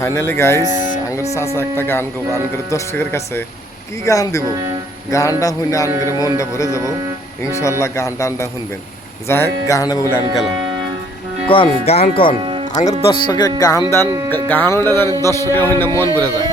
Finally guys আঙ্গুর চাচা একটা গান গাবো আঙ্গুর দর্শকের কাছে কি গান দিব গানটা শুনে আঙ্গুর মনটা ভরে যাব ইনশাল্লাহ গান টানটা শুনবেন যাই হোক গান হবে বলে আমি গেলাম কন গান কন আঙ্গুর দর্শকে গান দান গান হলে জানি দর্শকে হইলে মন ভরে যায়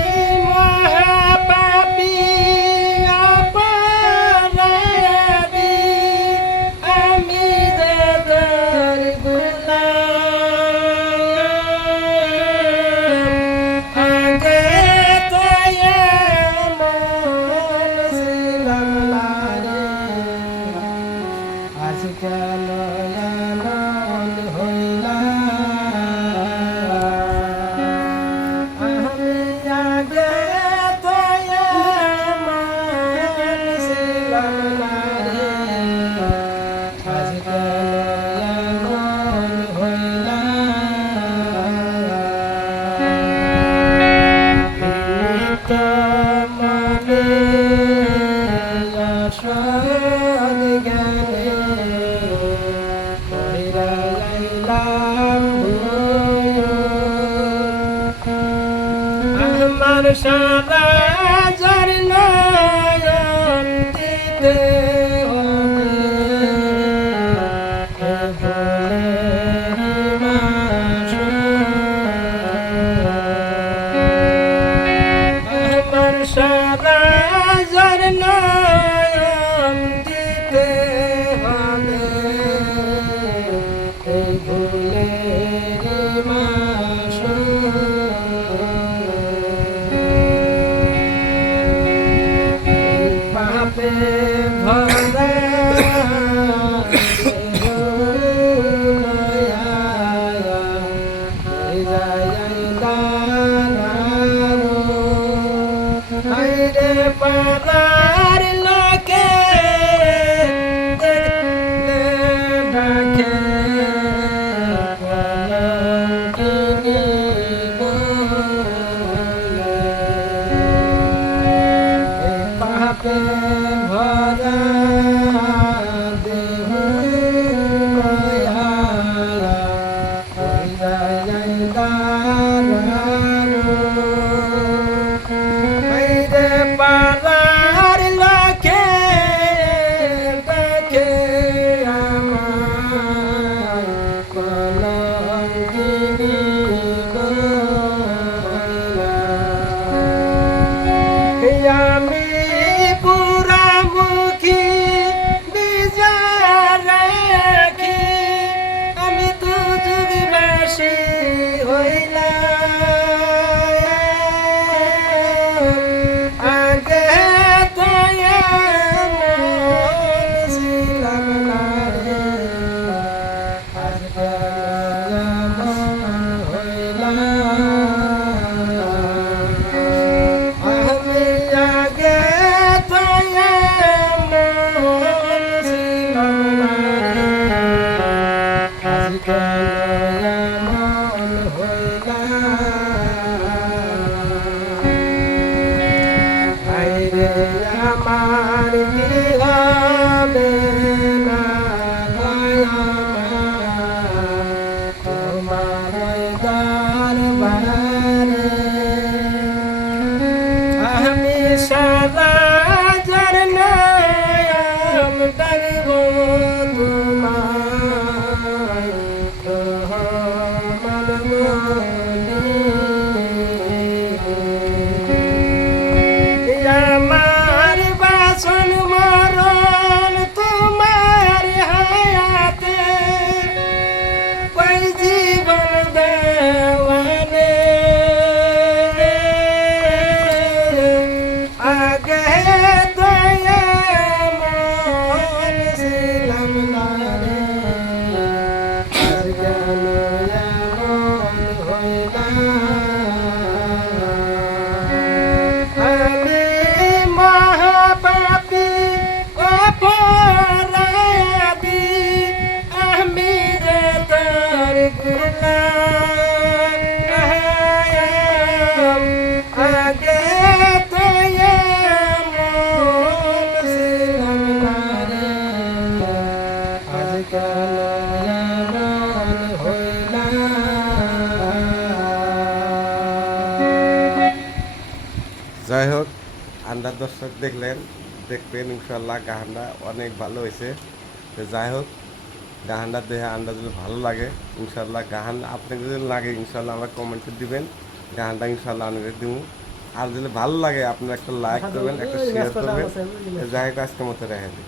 আমার সারা যার নয়ন দিতে আমার সারা যার নয়ন দিতে হবে ভুলের মাস পাপে ভরা পাড়ার লোকে দেখলে ডাকে কলঙ্কিনী বলে পাপে ভরা দেহ মায়া হইরাই দারানো হইরে পাড়ার লোকে ডাকে আমায় কলঙ্কিনী বলে আমি পুরামুখী বিজয় রাখি আমি তো যুগবাসী হইলাম আগে তো এমন ছিলাম না রে আজকে এমন হইলাম আমি আগে তো এমন ছিলাম না রে আজকে এমন হইলাম আইরে আমার কি হবে না গয়া তোমার দরবারে আমি সারা যার নাম ডাকব তোমায় রহমান বলে আমার বাসন মরণ তোমার হায়াতে কই জীবন দেওয়ানে আগে তো এমন ছিলাম না রে আর কেন এমন হইলাম আমি মহাপাপী অপরাধী আমি যে তোর গোলাম আগে তো এমন ছিলাম না রে আজকাল এমন হইলাম যাই হোক আন্দাজ দর্শক দেখবেন ইনশাল্লাহ গানটা অনেক ভালো হয়েছে। তো যাই হোক গানটা দেখে আন্দাজ যদি ভালো লাগে ইনশাল্লাহ গান আপনাকে যদি লাগে ইনশাল্লাহ আমরা কমেন্টে দিবেন, গানটা ইনশাল্লাহ আমি দিব। আর যদি ভালো লাগে আপনারা একটা লাইক করবেন, একটা শেয়ার করবেন। যাই হোক আজকের মতো রেখে দিই।